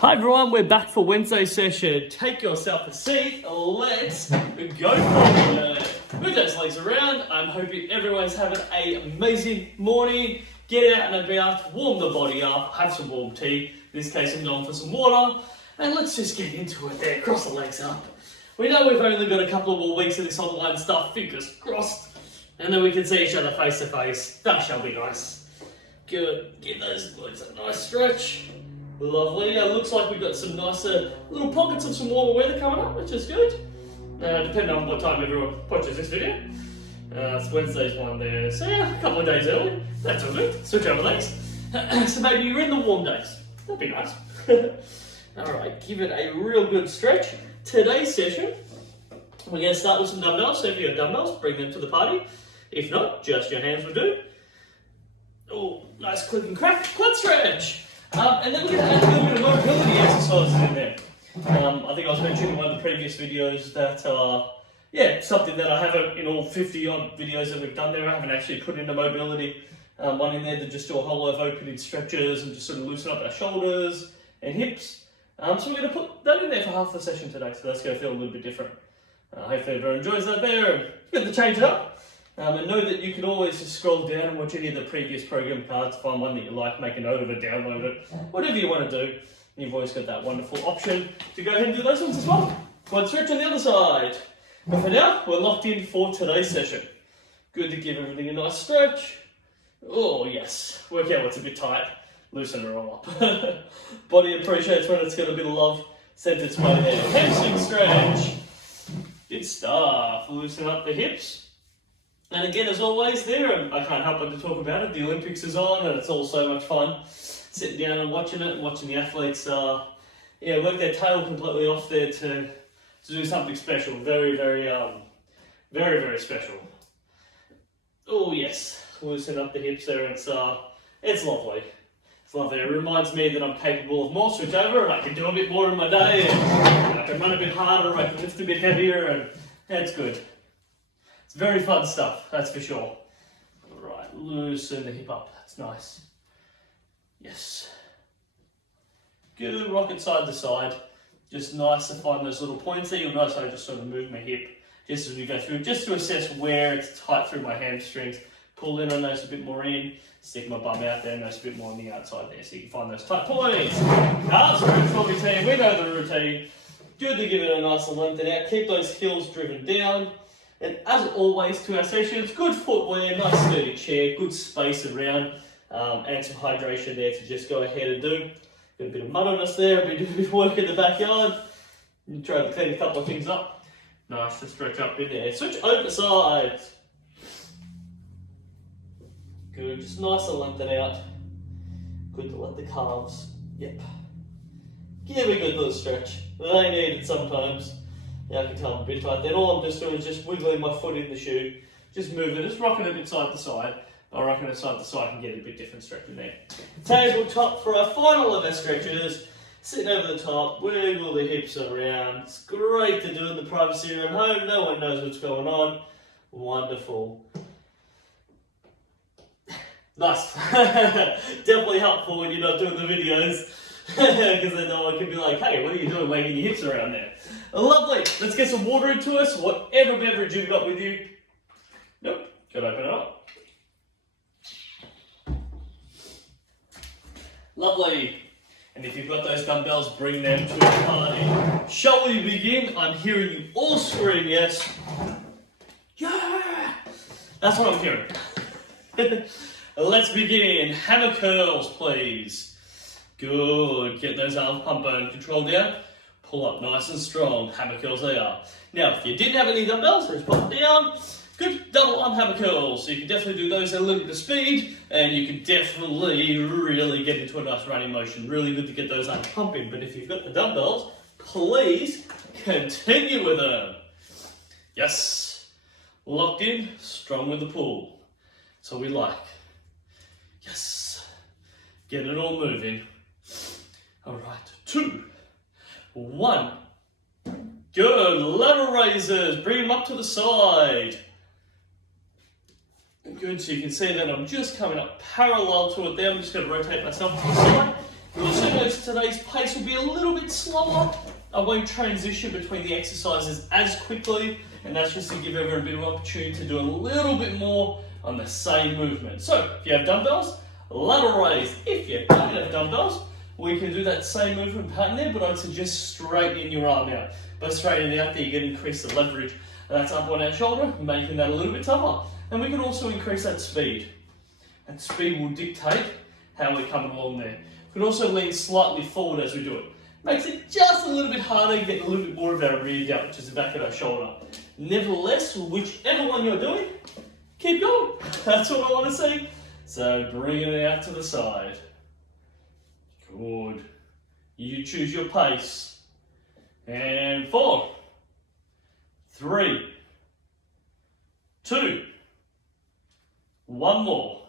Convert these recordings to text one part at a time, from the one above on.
Hi everyone, we're back for Wednesday session. Take yourself a seat, let's go forward. Move those legs around. I'm hoping everyone's having an amazing morning. Get out and about, warm the body up, have some warm tea. In this case I'm going for some water. And let's just get into it there, cross the legs up. We know we've only got a couple of more weeks of this online stuff, fingers crossed. And then we can see each other face to face. That shall be nice. Good, give those legs a nice stretch. Lovely. Looks like we've got some nicer little pockets of some warmer weather coming up, which is good. Depending on what time everyone watches this video. It's Wednesday's one there, so yeah, a couple of days early. That's all good. Switch over legs. So maybe you're in the warm days. That'd be nice. Alright, give it a real good stretch. Today's session, we're going to start with some dumbbells. So if you've got dumbbells, bring them to the party. If not, just your hands will do. Oh, nice click and crack. Quad stretch. And then we're going to add a little bit of mobility exercises in there. I think I was mentioning in one of the previous videos that, something that I haven't, in all 50 odd videos that we've done there, I haven't actually put in the mobility one in there to just do a whole lot of opening stretches and just sort of loosen up our shoulders and hips. So we're going to put that in there for half the session today, so that's going to feel a little bit different. Hopefully everyone enjoys that there and get to change it up. And know that you can always just scroll down and watch any of the previous program cards, find one that you like, make a note of it, download it, whatever you want to do. You've always got that wonderful option to go ahead and do those ones as well. Quad stretch on the other side. But for now, we're locked in for today's session. Good to give everything a nice stretch. Oh yes, work out what's a bit tight, loosen it all up. Body appreciates when it's got a bit of love, send its way there. Hamstring stretch. Good stuff. Loosen up the hips. And again, as always there, and I can't help but to talk about it, the Olympics is on and it's all so much fun. Sitting down and watching it and watching the athletes work their tail completely off there to do something special. Very, very special. Oh yes, loosen up the hips there, it's lovely. It's lovely. It reminds me that I'm capable of more, switch over and I can do a bit more in my day and I can run a bit harder, I can lift a bit heavier, and that's good. It's very fun stuff, that's for sure. Alright, loosen the hip up, that's nice. Yes. Good, rock it side to side. Just nice to find those little points there. You'll notice I just sort of move my hip just as we go through, just to assess where it's tight through my hamstrings. Pull in on those a bit more in, stick my bum out there, and those a bit more on the outside there, so you can find those tight points. Calves stretch routine, we know the routine. Good to give it a nice lengthen out, keep those heels driven down. And as always to our sessions, good footwear, nice sturdy chair, good space around, and some hydration there to just go ahead and do. Got a bit of mud on us there, a bit of work in the backyard. You try to clean a couple of things up. Nice to stretch up in there. Switch over sides. Good, just nice to lengthen out. Good to let the calves, yep. Give a good little stretch. They need it sometimes. Yeah, I can tell I'm a bit tight. Then all I'm just doing is just wiggling my foot in the shoe, just moving, just rocking it a bit side to side. By rocking it side to side, I can get a bit different stretch in there. Tabletop for our final of our stretches. Sitting over the top, wiggle the hips around. It's great to do in the privacy of your home. No one knows what's going on. Wonderful. Nice. Definitely helpful when you're not doing the videos. Because then no one can be like, hey, what are you doing waving your hips around there? Lovely. Let's get some water into us. Whatever beverage you've got with you. Nope. Gotta open it up. Lovely. And if you've got those dumbbells, bring them to the party. Shall we begin? I'm hearing you all scream yes. Yeah! That's what I'm hearing. Let's begin. Hammer curls, please. Good. Get those arms pumping and control down. Pull up nice and strong. Hammer curls they are. Now, if you didn't have any dumbbells, just put them down. Good double arm hammer curls. So you can definitely do those at a little bit of speed, and you can definitely really get into a nice running motion. Really good to get those arms pumping. But if you've got the dumbbells, please continue with them. Yes. Locked in, strong with the pull. That's what we like. Yes. Get it all moving. All right, 2, 1. Good, lever raises, bring them up to the side. Good, so you can see that I'm just coming up parallel to it there. I'm just going to rotate myself to the side. You also notice today's pace will be a little bit slower. I won't transition between the exercises as quickly, and that's just to give everyone a bit of opportunity to do a little bit more on the same movement. So if you have dumbbells, lateral raise. If you don't have dumbbells, we can do that same movement pattern there, but I'd suggest straightening your arm out. By straightening out there, you get increase the leverage. That's up on our shoulder, making that a little bit tougher. And we can also increase that speed. And speed will dictate how we're coming along there. We can also lean slightly forward as we do it. Makes it just a little bit harder, getting a little bit more of our rear delt, which is the back of our shoulder. Nevertheless, whichever one you're doing, keep going. That's what I want to see. So bring it out to the side. Good. You choose your pace. And 4, 3, 2, 1 more.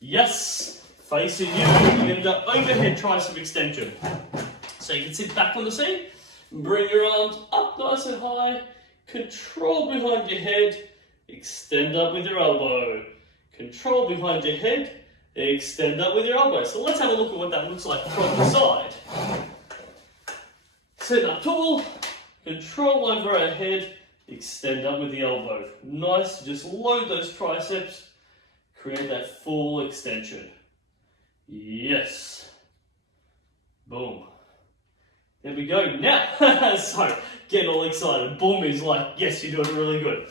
Yes. Facing you, you're going to go overhead tricep extension. So you can sit back on the seat, bring your arms up nice and high, control behind your head, extend up with your elbow. Control behind your head, extend up with your elbow. So let's have a look at what that looks like from the side. Sit up tall, control over our head, extend up with the elbow. Nice, just load those triceps, create that full extension. Yes. Boom. There we go. Now, so getting all excited. Boom is like, yes, you're doing really good.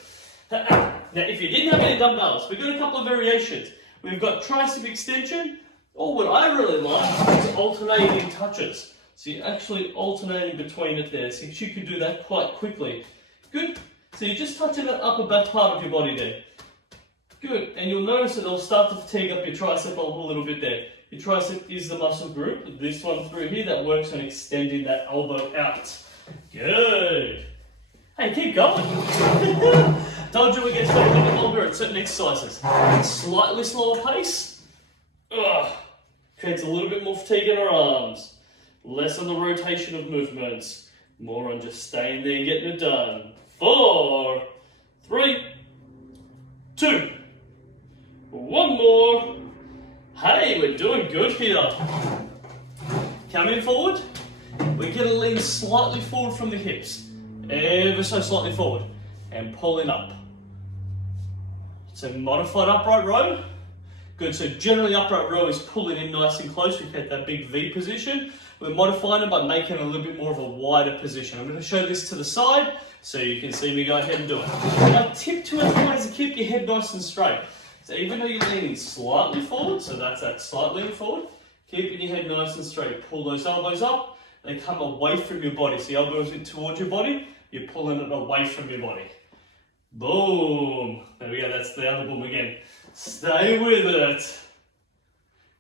Now, if you didn't have any dumbbells, we've got a couple of variations. We've got tricep extension, or what I really like is alternating touches. So you're actually alternating between it there. So you can do that quite quickly. Good. So you're just touching that upper back part of your body there. Good. And you'll notice that it'll start to fatigue up your tricep a little bit there. Your tricep is the muscle group, this one through here, that works on extending that elbow out. Good. Hey, keep going. Told you it gets better a little bit longer at certain exercises. Slightly slower pace. Creates a little bit more fatigue in our arms. Less on the rotation of movements. More on just staying there and getting it done. 4, 3, 2, 1 more. Hey, we're doing good here. Coming forward. We're going to lean slightly forward from the hips. Ever so slightly forward. And pulling up. So modified upright row. Good, so generally upright row is pulling in nice and close. We get that big V position. We're modifying it by making it a little bit more of a wider position. I'm going to show this to the side so you can see me go ahead and do it. Now tip to it always to keep your head nice and straight. So even though you're leaning slightly forward, so that's that slight lean forward, keeping your head nice and straight. Pull those elbows up, they come away from your body. So the elbows in towards your body, you're pulling it away from your body. Boom. There we go, that's the other boom again. Stay with it.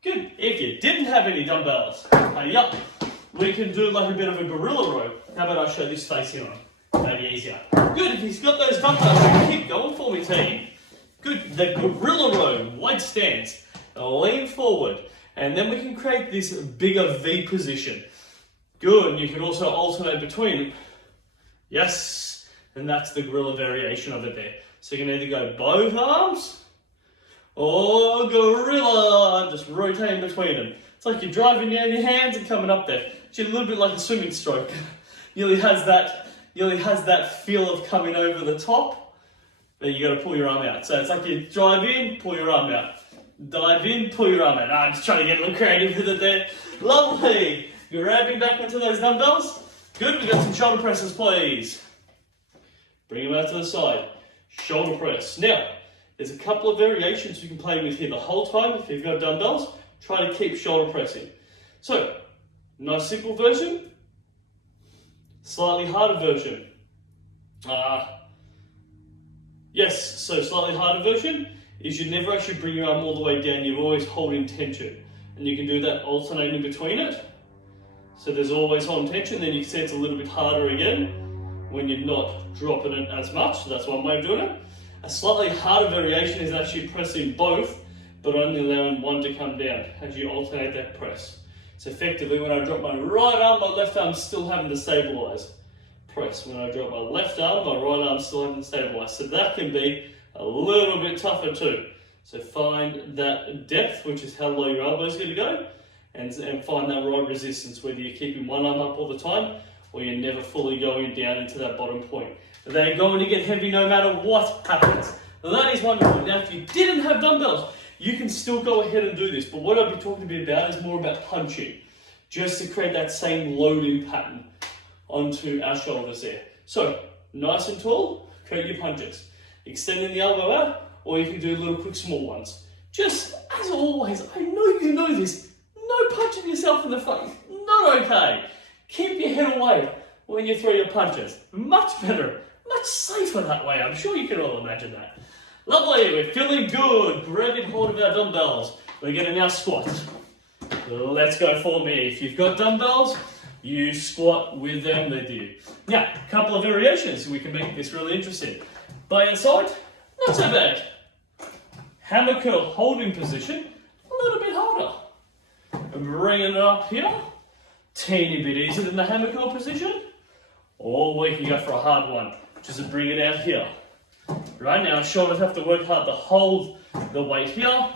Good. If you didn't have any dumbbells, we can do like a bit of a gorilla row. How about I show this facing on? Maybe easier. Good, if he's got those dumbbells, keep going for me, team. Good, the gorilla row, wide stance, lean forward, and then we can create this bigger V position. Good, you can also alternate between them. Yes, and that's the gorilla variation of it there. So you can either go both arms, or gorilla, just rotating between them. It's like you're driving down your hands and coming up there. It's a little bit like a swimming stroke. Really has that feel of coming over the top. Then you got to pull your arm out. So it's like you drive in, pull your arm out. Dive in, pull your arm out. I'm just trying to get a little creative with it there. Lovely. Grabbing back onto those dumbbells. Good, we've got some shoulder presses, please. Bring them out to the side. Shoulder press. Now, there's a couple of variations you can play with here the whole time. If you've got dumbbells, try to keep shoulder pressing. So, nice simple version. Slightly harder version. Yes, so slightly harder version is you never actually bring your arm all the way down, you're always holding tension. And you can do that alternating between it. So there's always holding tension, then you can see it's a little bit harder again when you're not dropping it as much. So that's one way of doing it. A slightly harder variation is actually pressing both, but only allowing one to come down as you alternate that press. So effectively when I drop my right arm, my left arm's still having to stabilize. Press. When I drop my left arm, my right arm still having to stabilize. So that can be a little bit tougher too. So find that depth, which is how low your elbow is going to go, and find that right resistance, whether you're keeping one arm up all the time or you're never fully going down into that bottom point. They're going to get heavy no matter what happens. That is wonderful. Now, if you didn't have dumbbells, you can still go ahead and do this, but what I'll be talking to you about is more about punching, just to create that same loading pattern onto our shoulders there. So, nice and tall, create your punches. Extending the elbow out, or you can do little quick small ones. Just, as always, I know you know this, no punching yourself in the face, not okay. Keep your head away when you throw your punches. Much better, much safer that way. I'm sure you can all imagine that. Lovely, we're feeling good. Grabbing hold of our dumbbells. We're going to now squat. Let's go for me. If you've got dumbbells, you squat with them with you. Now, a couple of variations. We can make this really interesting. By your side, not so bad. Hammer curl holding position, a little bit harder. And bringing it up here, teeny bit easier than the hammer curl position. Or we can go for a hard one, just to bring it out here. Right now, our shoulders have to work hard to hold the weight here,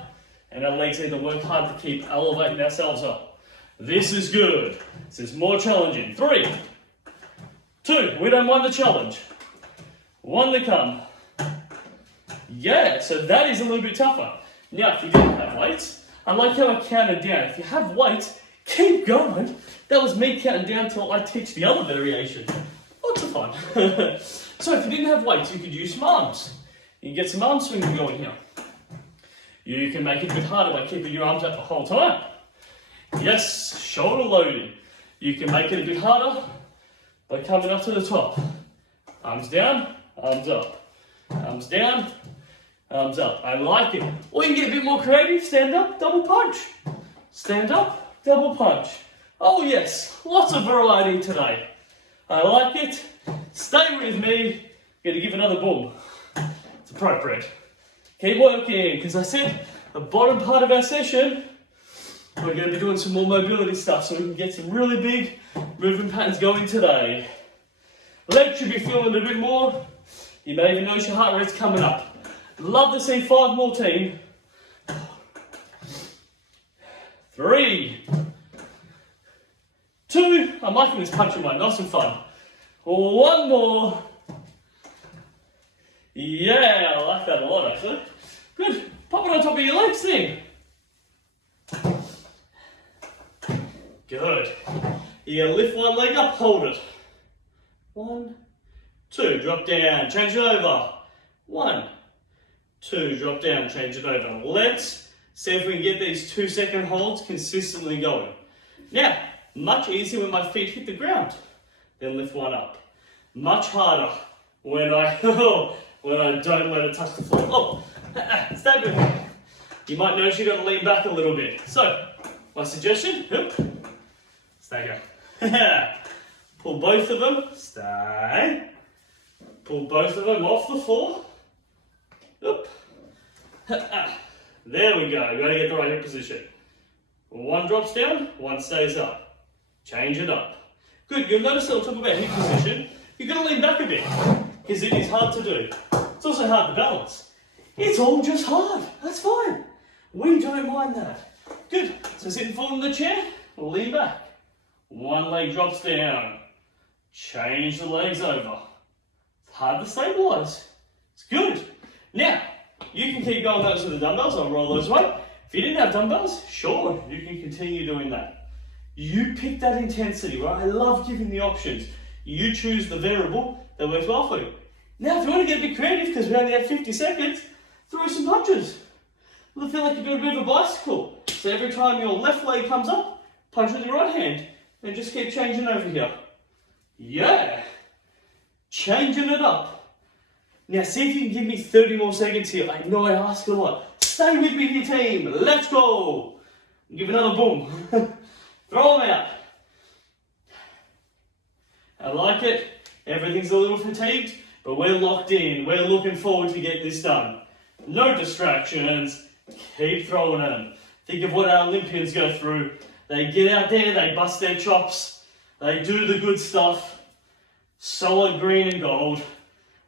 and our legs need to work hard to keep elevating ourselves up. This is good. This is more challenging. 3, 2, we don't mind the challenge. 1 to come. Yeah, so that is a little bit tougher. Now, if you don't have weights, I like how I counted down. If you have weights, keep going. That was me counting down till I teach the other variation. Lots of fun. So if you didn't have weights, you could use some arms. You can get some arm swinging going here. You can make it a bit harder by keeping your arms up the whole time. Yes, shoulder loading. You can make it a bit harder by coming up to the top. Arms down, arms up. Arms down, arms up. I like it. Or you can get a bit more creative. Stand up, double punch. Stand up, double punch. Oh yes, lots of variety today. I like it. Stay with me. Going to give another boom. It's appropriate. Keep working, because I said the bottom part of our session, we're going to be doing some more mobility stuff so we can get some really big movement patterns going today. Legs should be feeling a bit more. You may even notice your heart rate's coming up. Love to see 5 more, team. 3, 2, I'm liking this punching one, nice and fun. 1 more. Yeah, I like that a lot actually. Good, pop it on top of your legs then. Good. You're going to lift one leg up, hold it. 1, 2, drop down, change it over. 1, 2, drop down, change it over. Let's see if we can get these 2-second holds consistently going. Now, much easier when my feet hit the ground. Then lift one up. Much harder when I when I don't let it touch the floor. Oh, stay with me. You might notice you've got to lean back a little bit. So, my suggestion, stay go. Pull both of them, stay. Pull both of them off the floor. There we go, you got to get the right hip position. 1 drops down, 1 stays up. Change it up. Good, you'll notice that on top of our hip position, you're going to lean back a bit, because it is hard to do. It's also hard to balance. It's all just hard, that's fine. We don't mind that. Good, so sitting forward in the chair, lean back. 1 leg drops down. Change the legs over. It's hard to stabilize. It's good. Now, you can keep going those with the dumbbells, I'll roll those away. If you didn't have dumbbells, sure, you can continue doing that. You pick that intensity, right? I love giving the options. You choose the variable that works well for you. Now, if you want to get a bit creative, because we only have 50 seconds, throw some punches. It'll feel like you're doing a bit of a bicycle. So every time your left leg comes up, punch with your right hand, and just keep changing over here. Yeah. Changing it up. Now, see if you can give me 30 more seconds here. I know I ask a lot. Stay with me here, team. Let's go. Give another boom. Throw them out. I like it. Everything's a little fatigued, but we're locked in. We're looking forward to get this done. No distractions. Keep throwing them. Think of what our Olympians go through. They get out there, they bust their chops, they do the good stuff. Solid green and gold.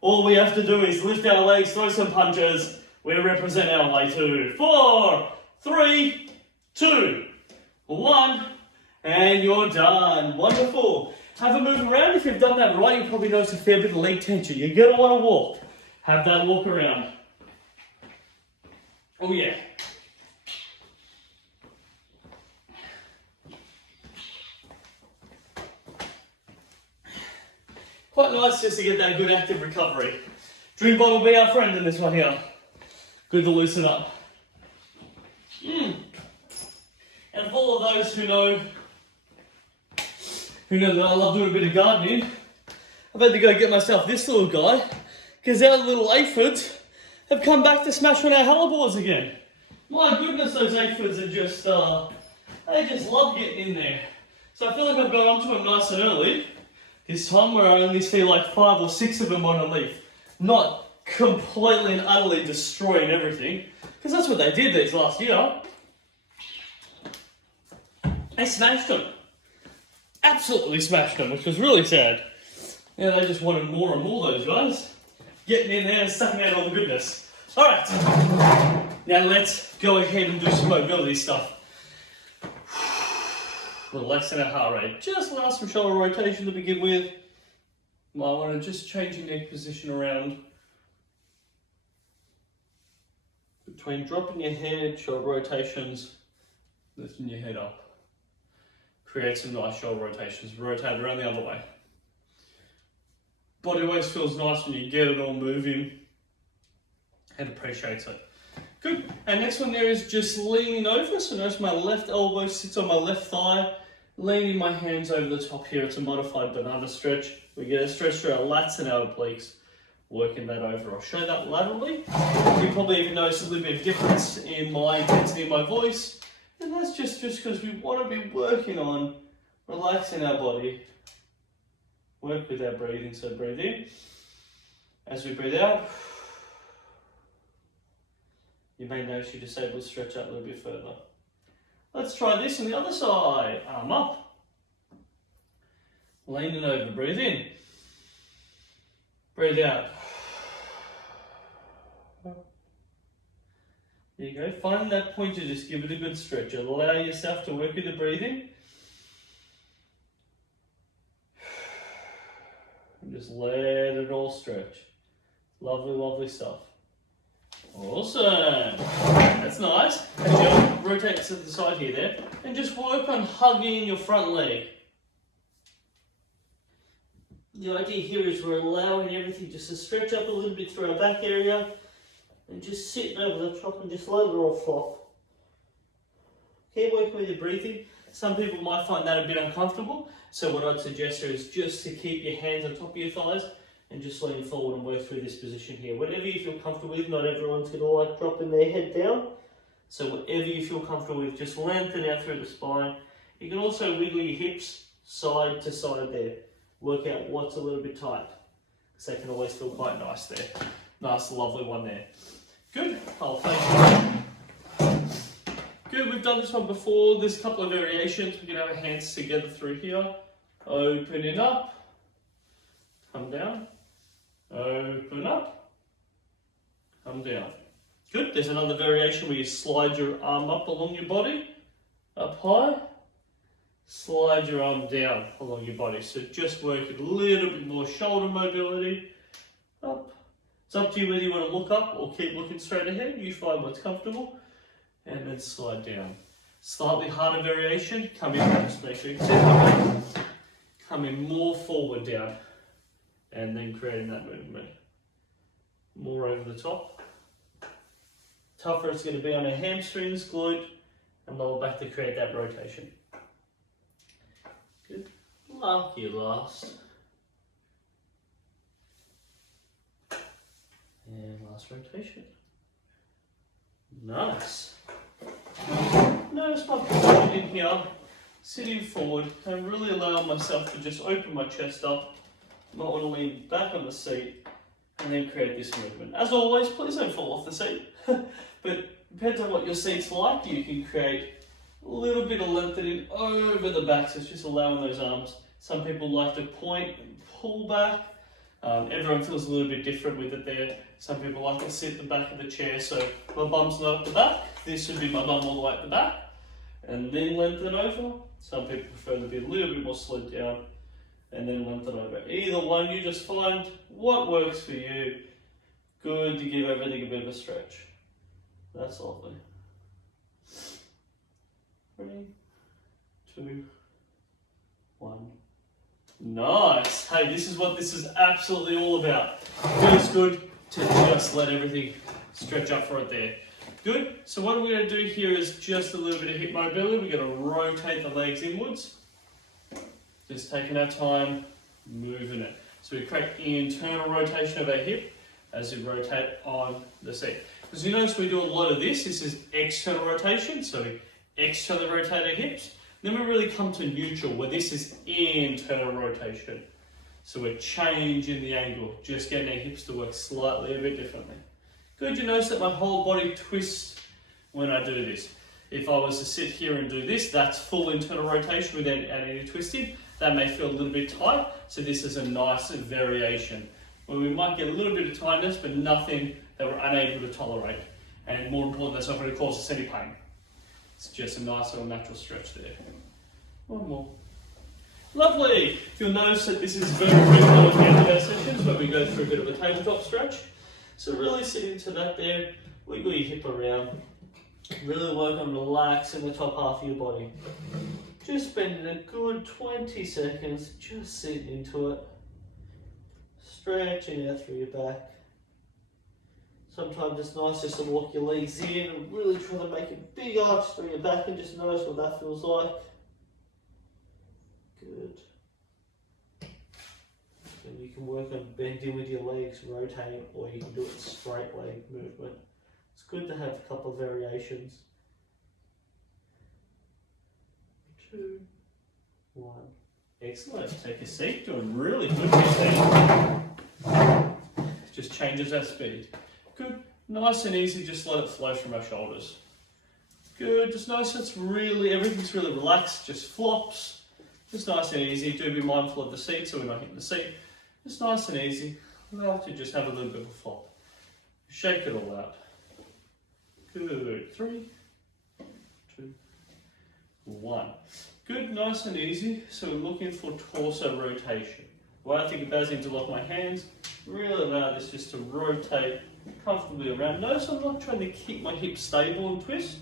All we have to do is lift our legs, throw some punches. We represent our way too. 4, 3, 2, 1, and you're done. Wonderful. Have a move around. If you've done that right, you'll probably notice a fair bit of leg tension. You're going to want to walk. Have that walk around. Oh yeah. Quite nice just to get that good active recovery. Drink bottle be our friend in this one here. Good to loosen up. And for all of those who know that I love doing a bit of gardening, I've had to go get myself this little guy because our little aphids have come back to smash on our hellebores again. My goodness, those aphids are just, they just love getting in there. So I feel like I've got onto them nice and early. This time where I only see like 5 or 6 of them on a leaf. Not completely and utterly destroying everything. Because that's what they did these last year. They smashed them. Absolutely smashed them, which was really sad. Yeah, they just wanted more and more, those guys. Getting in there and sucking out all the goodness. Alright, now let's go ahead and do some mobility stuff. Relaxing our heart rate. Just allow some shoulder rotation to begin with. Might want to just change your neck position around. Between dropping your head, shoulder rotations, lifting your head up. Create some nice shoulder rotations. Rotate around the other way. Body always feels nice when you get it all moving. And appreciates it. Good. And next one there is just leaning over. So notice my left elbow sits on my left thigh. Leaning my hands over the top here. It's a modified banana stretch. We get a stretch through our lats and our obliques. Working that over. I'll show that laterally. You probably even notice a little bit of difference in my intensity of my voice. And that's just because we want to be working on relaxing our body. Work with our breathing. So breathe in. As we breathe out, you may notice you're just able to stretch out a little bit further. Let's try this on the other side. Arm up. Leaning over. Breathe in. Breathe out. There you go. Find that pointer, just give it a good stretch. Allow yourself to work with the breathing. And just let it all stretch. Lovely, lovely stuff. Awesome. That's nice. And rotate to the side here there. And just work on hugging your front leg. The idea here is we're allowing everything just to stretch up a little bit through our back area and just sitting over the top and just let it all flop. Keep working with your breathing. Some people might find that a bit uncomfortable, so what I'd suggest here is just to keep your hands on top of your thighs and just lean forward and work through this position here. Whatever you feel comfortable with, not everyone's going to like dropping their head down. So whatever you feel comfortable with, just lengthen out through the spine. You can also wiggle your hips side to side there. Work out what's a little bit tight, because they can always feel quite nice there. Nice, lovely one there. Good. I'll face you. Good, we've done this one before. There's a couple of variations. We can have our hands together through here. Open it up. Come down. Open up. Come down. Good. There's another variation where you slide your arm up along your body. Up high. Slide your arm down along your body. So just work a little bit more shoulder mobility. Up. It's up to you whether you want to look up or keep looking straight ahead. You find what's comfortable. And then slide down. Slightly harder variation. Come in, just make sure you can see it. Come in more forward down. And then creating that movement. More over the top. Tougher it's going to be on our hamstrings, glute, and lower back to create that rotation. Good. Lucky last. And last rotation. Nice. Notice my position in here, sitting forward, and really allowing myself to just open my chest up. Might want to lean back on the seat and then create this movement. As always, please don't fall off the seat. But depends on what your seat's like, you can create a little bit of lengthening over the back, so it's just allowing those arms. Some people like to point and pull back. Everyone feels a little bit different with it there. Some people like to sit at the back of the chair, so my bum's not at the back. This would be my bum all the way at the back. and then lengthen over. Some people prefer to be a little bit more slid down and then lengthen over. Either one, you just find what works for you. Good to give everything a bit of a stretch. That's lovely. 3, 2, 1. Nice. Hey, this is what this is absolutely all about. Feels good to just let everything stretch up for it there. Good. So what we're going to do here is just a little bit of hip mobility. We're going to rotate the legs inwards. Just taking our time, moving it. So we create internal rotation of our hip as we rotate on the seat. Because you notice we do a lot of this. This is external rotation. So we externally rotate our hips. Then we really come to neutral, where this is internal rotation. So we're changing the angle, just getting our hips to work slightly a bit differently. Good, you notice that my whole body twists when I do this. If I was to sit here and do this, that's full internal rotation without any twisting. That may feel a little bit tight, so this is a nice variation, where we might get a little bit of tightness, but nothing that we're unable to tolerate. And more important, that's not going to cause us any pain. It's just a nice little natural stretch there. One more. Lovely! You'll notice that this is very regular at the end of our sessions where we go through a bit of a tabletop stretch. So really sit into that there, wiggle your hip around. Really work on relaxing the top half of your body. Just spending a good 20 seconds just sitting into it. Stretching out through your back. Sometimes it's nice just to walk your legs in and really try to make a big arch through your back and just notice what that feels like. Good. And you can work on bending with your legs, rotating, or you can do it straight leg movement. It's good to have a couple of variations. 2, 1. Excellent. Take a seat. Doing really good here. Just changes our speed. Good. Nice and easy. Just let it flow from our shoulders. Good. Just notice it's really, everything's really relaxed. Just flops. Just nice and easy. Do be mindful of the seat so we're not hitting the seat. Just nice and easy. Allow it to just have a little bit of a flop. Shake it all out. Good. 3, 2, 1. Good. Nice and easy. So we're looking for torso rotation. What I think about is to lock my hands. Really allow this just to rotate comfortably around. Notice I'm not trying to keep my hips stable and twist.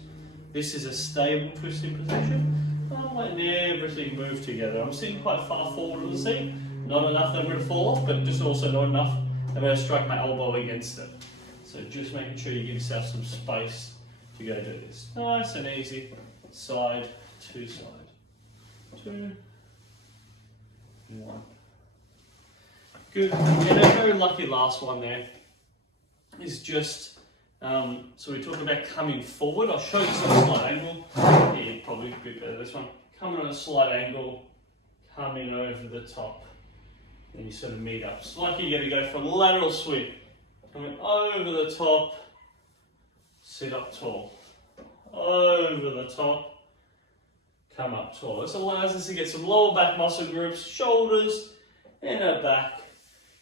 This is a stable twisting position. I'm letting everything move together. I'm sitting quite far forward of the seat. Not enough that I'm going to fall off, but just also not enough that I'm going to strike my elbow against it. So just making sure you give yourself some space to go do this. Nice and easy. Side to side. 2, 1. Good. And a very lucky last one there is just, so we talk about coming forward. I'll show you this on a slight angle. Yeah, probably a bit better this one. Coming on a slight angle, coming over the top. Then you sort of meet up. It's like you're going to go for a lateral sweep. Coming over the top, sit up tall. Over the top, come up tall. This allows us to get some lower back muscle groups, shoulders and our back,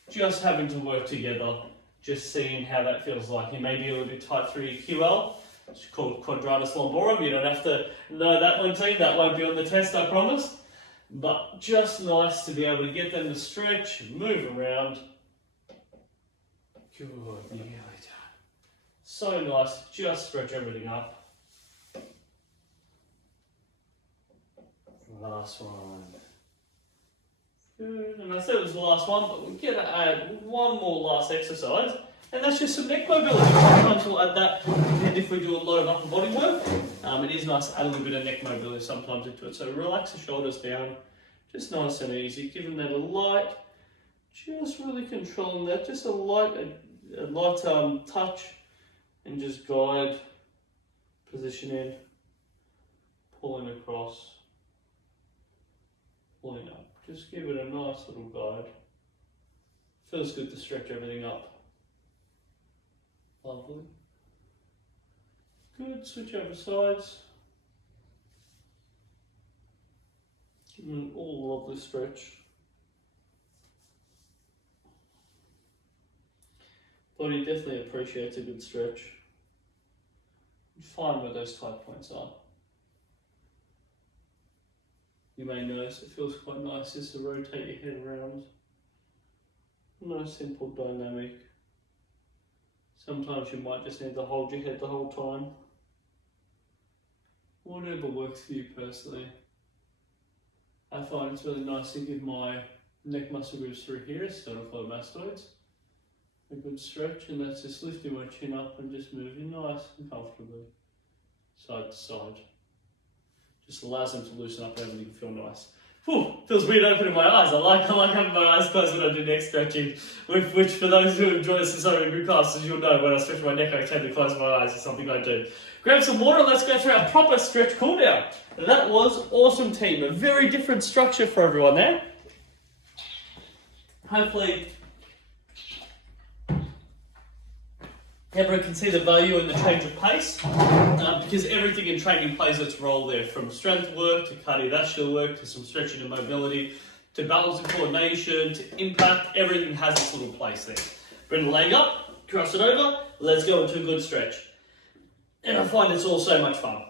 just having to work together, just seeing how that feels like. You may be a little bit tight through your QL, it's called quadratus lumborum. You don't have to know that one, team. That won't be on the test, I promise. But just nice to be able to get them to stretch and move around. Good, nearly done. So nice, just stretch everything up. Last one. Good, and I said it was the last one, but we're going to add one more last exercise, and that's just some neck mobility. Sometimes we'll add that, and if we do a lot of upper body work, it is nice to add a little bit of neck mobility sometimes into it. So relax the shoulders down, just nice and easy, giving that a light, just really controlling that, just a light touch, and just guide, position in, pulling across, pulling up. Just give it a nice little guide. Feels good to stretch everything up. Lovely. Good, switch over sides. Give it all lovely stretch. Body definitely appreciates a good stretch. You find where those tight points are. You may notice it feels quite nice just to rotate your head around. Nice, simple dynamic. Sometimes you might just need to hold your head the whole time. Whatever works for you personally. I find it's really nice to give my neck muscle groups through here, sternocleidomastoids, a good stretch, and that's just lifting my chin up and just moving nice and comfortably, side to side. Just allows them to loosen up and everything feel nice. Whew, feels weird opening my eyes. I like having my eyes closed when I do neck stretching, which for those who have joined us in some of the group classes, you'll know when I stretch my neck I tend to close my eyes. It's something I do. Grab some water and let's go through our proper stretch cool down. That was awesome, team. A very different structure for everyone there. Hopefully everyone can see the value in the change of pace, because everything in training plays its role there, from strength work to cardiovascular work to some stretching and mobility to balance and coordination to impact. Everything has its little place there. Bring the leg up, cross it over, let's go into a good stretch. And I find it's all so much fun.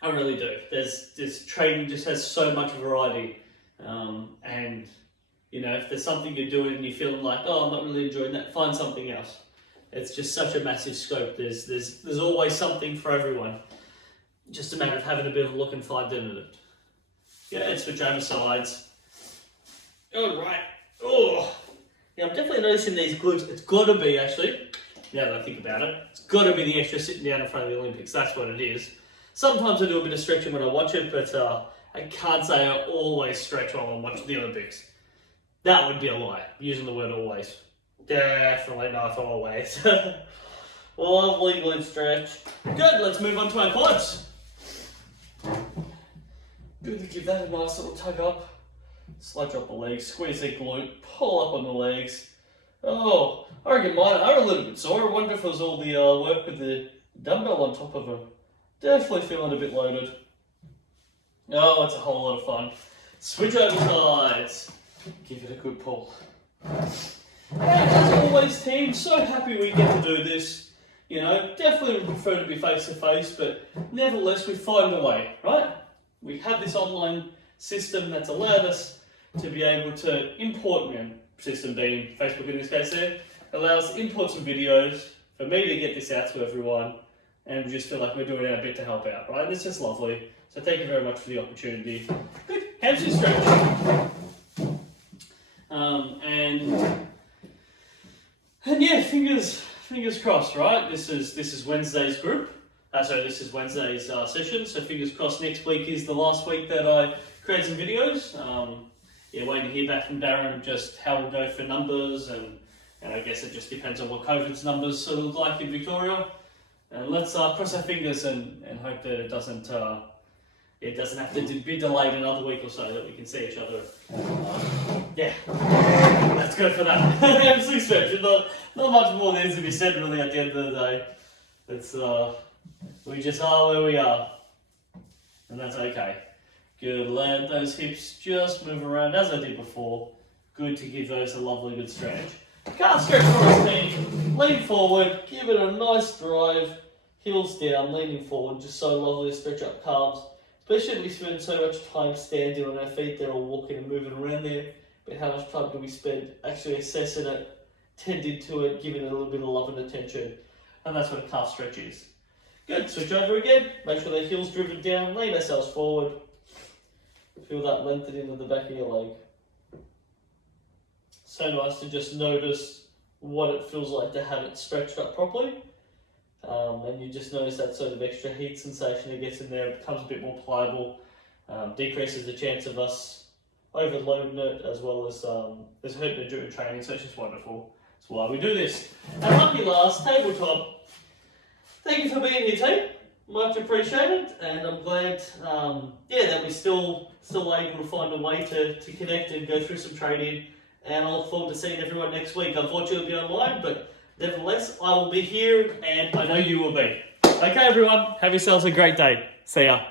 I really do. This training just has so much variety, and you know, if there's something you're doing and you're feeling like, oh, I'm not really enjoying that, find something else. It's just such a massive scope. There's always something for everyone. Just a matter of having a bit of a look and find it. Yeah, it's switch over sides. All right. Oh, yeah, I'm definitely noticing these glutes. It's got to be, actually, now that I think about it, it's got to be the extra sitting down in front of the Olympics. That's what it is. Sometimes I do a bit of stretching when I watch it, but I can't say I always stretch while I'm watching the Olympics. That would be a lie, using the word always. Definitely not always. Lovely glute stretch. Good, let's move on to our quads. Good to give that a nice little tug up. Slide drop the legs, squeeze the glute, pull up on the legs. Oh, I reckon mine are a little bit sore. I wonder if it was all the work with the dumbbell on top of them. Definitely feeling a bit loaded. Oh, it's a whole lot of fun. Switch over sides. Give it a good pull. And as always, team, so happy we get to do this. You know, definitely would prefer to be face to face, but nevertheless, we find a way, right? We have this online system that's allowed us to be able to import, system being Facebook in this case there, allows us to import some videos for me to get this out to everyone, and we just feel like we're doing our bit to help out, right? It's just lovely. So thank you very much for the opportunity. Good, hamstring stretch. And yeah, fingers crossed, right? This is Wednesday's group. This is Wednesday's session. So fingers crossed. Next week is the last week that I create some videos. Yeah, waiting to hear back from Darren just how we'll go for numbers, and I guess it just depends on what COVID's numbers sort of look like in Victoria. And let's cross our fingers and hope that it doesn't have to be delayed another week or so, that we can see each other. Yeah, let's go for that. Hamstring stretch. Not much more needs to be said really at the end of the day. It's we just are where we are, and that's okay. Good. Let those hips just move around as I did before. Good to give those a lovely good stretch. Calf stretch for us, team. Lean forward. Give it a nice drive. Heels down, leaning forward. Just so lovely to stretch up calves. Especially if we spend so much time standing on our feet there or walking and moving around there. But how much time do we spend actually assessing it, tending to it, giving it a little bit of love and attention? And that's what a calf stretch is. Good, switch over again. Make sure the heel's driven down, lean ourselves forward. Feel that lengthening of the back of your leg. So nice to just notice what it feels like to have it stretched up properly. And you just notice that sort of extra heat sensation that gets in there. It becomes a bit more pliable, decreases the chance of us overloading it, as well as hurting it during training. So it's just wonderful. That's why we do this. And lucky last, tabletop. Thank you for being here, team. Much appreciated, and I'm glad, that we're still able to find a way to connect and go through some training. And I look forward to seeing everyone next week. Unfortunately, it'll be online, but nevertheless, I will be here, and I know you will be. Okay, everyone, have yourselves a great day. See ya.